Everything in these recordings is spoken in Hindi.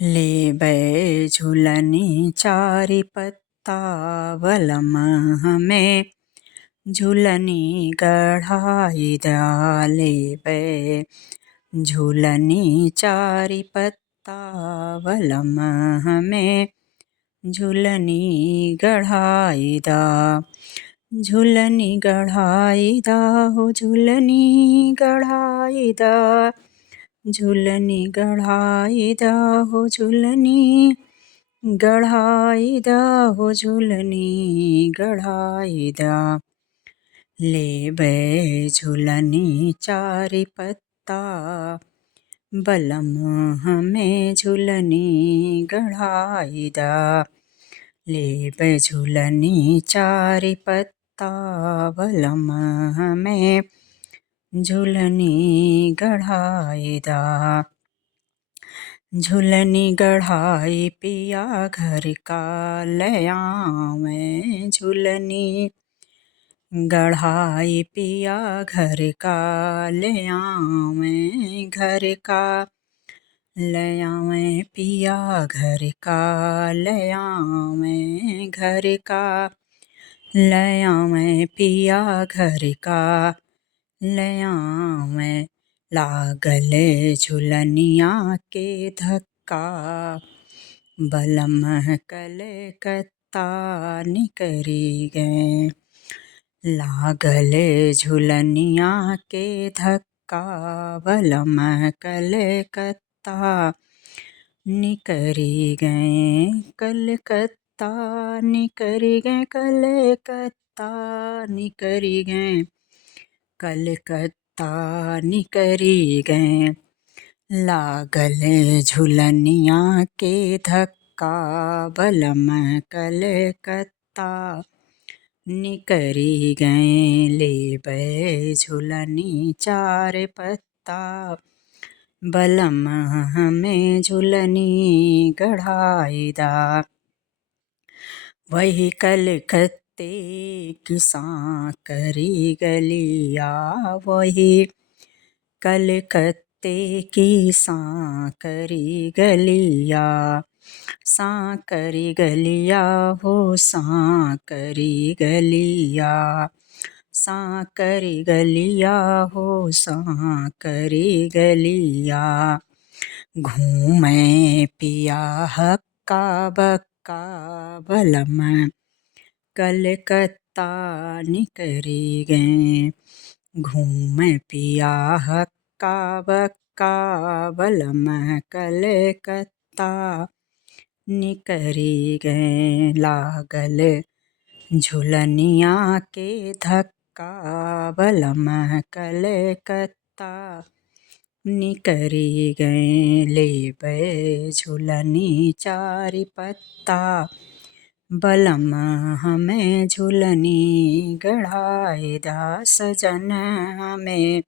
लेबै झूलनी चारि पत्ता बलम हमें झूलनी गढ़ाई दा। लेबै झूलनी चारि पत्ता बलम हमें झूलनी गढ़ाई दा। झूलनी गढ़ाई दा हो झूलनी गढ़ाई दा। झूलनी गढ़ाई दा हो झूलनी गढ़ाई दा हो झूलनी गढ़ाई दा। लेबै झूलनी चारि पत्ता बलम हमें झूलनी गढ़ाई दा। लेबै झूलनी चारि पत्ता बलम हमें झूलनी गढ़ाई दा। झूलनी गढ़ाई पिया घर का ले आवें झूलनी गढ़ाई पिया घर का ले आवें घर का ले आवें पिया घर का ले आवें घर का ले आवें पिया घर का ले आवें। लागल झूलनिया के धक्का बलम कलकत्ता निकरी गए। लागल झूलनिया के धक्का बलम कलकत्ता निकरी गए। कलकत्ता निकरी गए कलकत्ता निकरी गए कलकत्ता निकरी गए। लागल झूलनिया के धक्का बलम कलकत्ता निकरी गए। लेबै झूलनी चार पत्ता बलम हमें झूलनी गढ़ाई दा। वही कलकत्ते की सांकरी गलिया वही कलकत्ते की सांकरी गलिया। सांकरी गलिया हो सांकरी गलिया सांकरी गलिया हो सांकरी गलिया। घूमे पिया हक्का बक्का बलम कलकत्ता निकरी गए। घूमे पिया हक्का बक्का बलम कलकत्ता निकरी गए। लागल झूलनिया के धक्का बलम कलकत्ता निकरी गए। लेबै झूलनी चारि पत्ता बलम हमें झूलनी गढ़ाई दा। सजन हमें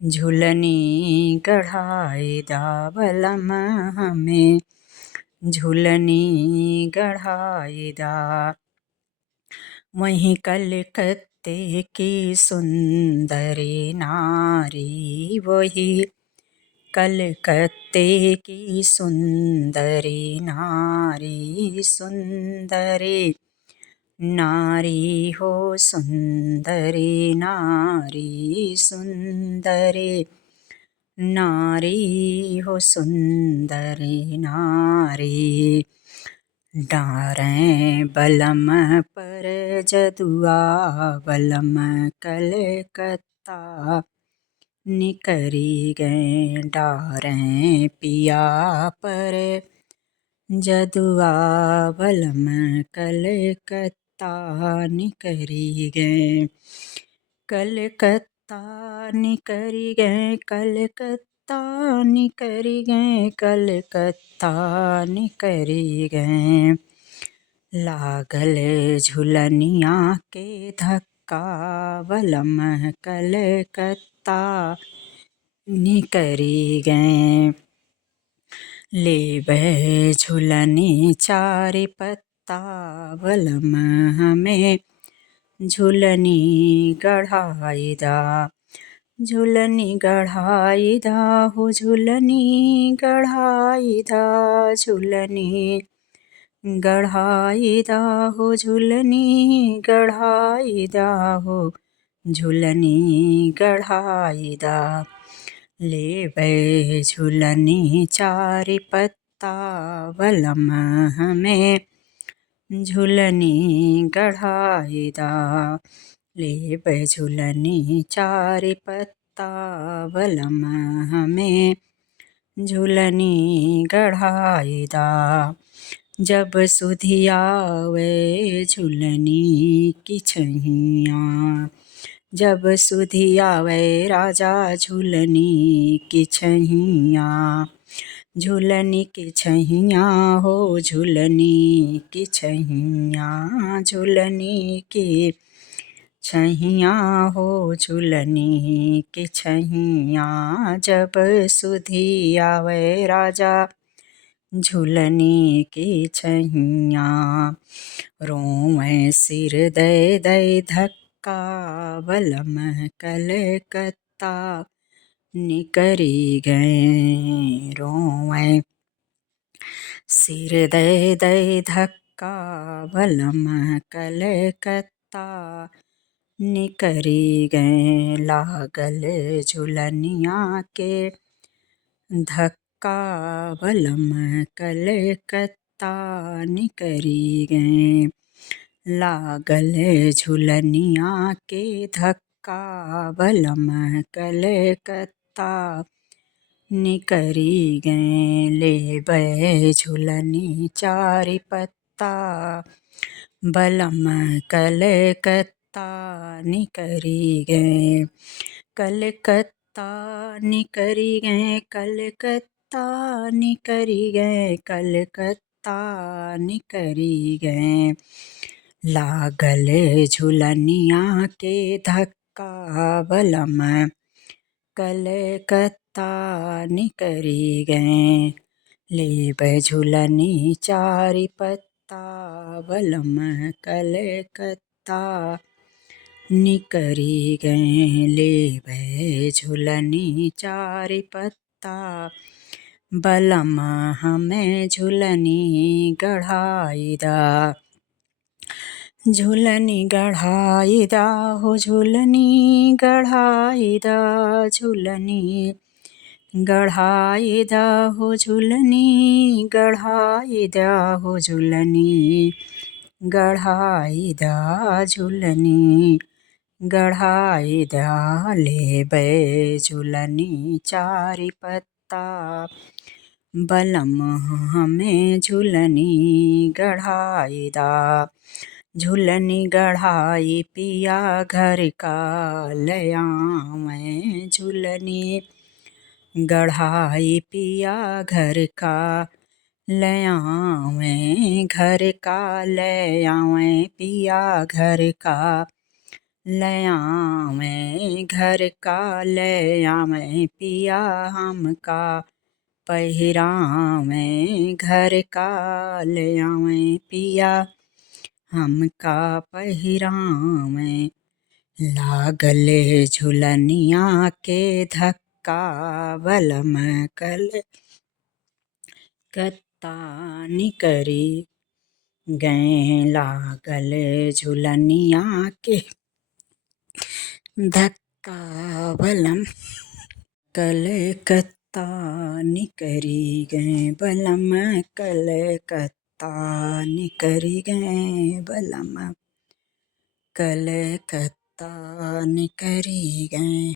झूलनी गढ़ाई दा बलम हमें झूलनी गढ़ाई दा। वहीं कलकत्ते की सुंदरी नारी वही कलकत्ते की सुंदरी नारी सुंदरी नारी हो सुंदरी नारी सुंदरी नारी हो सुंदरी नारी। डारें बलम पर जदुआ बलम कलकत्ता निकरी गए। डारें पिया पर जदुआ बलम कलकत्ता निकरी गए। कलकत्ता निकरी गए कलकत्ता निकरी गए कलकत्ता निकरी गए। लागल झूलनिया के धक्का बलम कलकत्ता निकरी गए। लेबै झूलनी चारि पत्ता बलम हमें झूलनी गढ़ाई दा। झूलनी गढ़ाई दा हो झूलनी गढ़ाई दा झूलनी गढ़ाई दा हो झूलनी गढ़ाई दा हो झूलनी गढ़ाई दा लेबै झूलनी चारि पत्ता बलम हमें झूलनी गढ़ाई दा लेबै झूलनी चारि पत्ता बलम हमें झूलनी गढ़ाई दा जब सुधियावे झूलनी की छैया जब सुधियावे राजा झूलनी की छैया झूलनी की छैया हो झूलनी की छैया झूलनी की छैया हो झूलनी की छैया जब सुधियावे राजा झूलनी की छैया रोवें सिर दे दे धक्का बलम कलकत्ता निकरी गए रोवें सिर दे दे धक्का बलम कलकत्ता निकरी गए लागल झूलनिया के धक्का बलम कलकत्ता निकरी गए लागल झूलनिया के धक्का बलम कलकत्ता निकरी गए लेबै झूलनी चारि पत्ता बलम कलकत्ता निकरी गए कलकत्ता निकरी गए कलकत्ता निकरी गए कलकत्ता निकरी गए लागल झूलनिया के धक्का बलम कलकत्ता निकरी गए लेबै झूलनी चारि पत्ता बलम कलकत्ता निकरी गए लेबै झूलनी चारि पत्ता बलम हमें झूलनी गढ़ाई दा झूलनी गढ़ाई दा हो झूलनी गढ़ाई दा झूलनी गढ़ाई दा हो झूलनी गढ़ाई दा हो झूलनी गढ़ाई दा झूलनी गढ़ाई दा लेबै झूलनी चारि पत्ता बलम हमें झूलनी गढ़ाई दा झूलनी गढ़ाई पिया घर का लयावें झूलनी गढ़ाई पिया घर का लयावें घर का लयावें पिया घर का लयावें घर का लयावें पिया हमका पहिरावें घर का लयावें पिया हमका पहिरावें लागल झूलनिया के धक्का बलम कलकत्ता निकरी गए लागल झूलनिया के धक्का बलम कलकत्ता निकरी गए बलम कलकत्ता निकरी गए बलम कलकत्ता निकरी गए।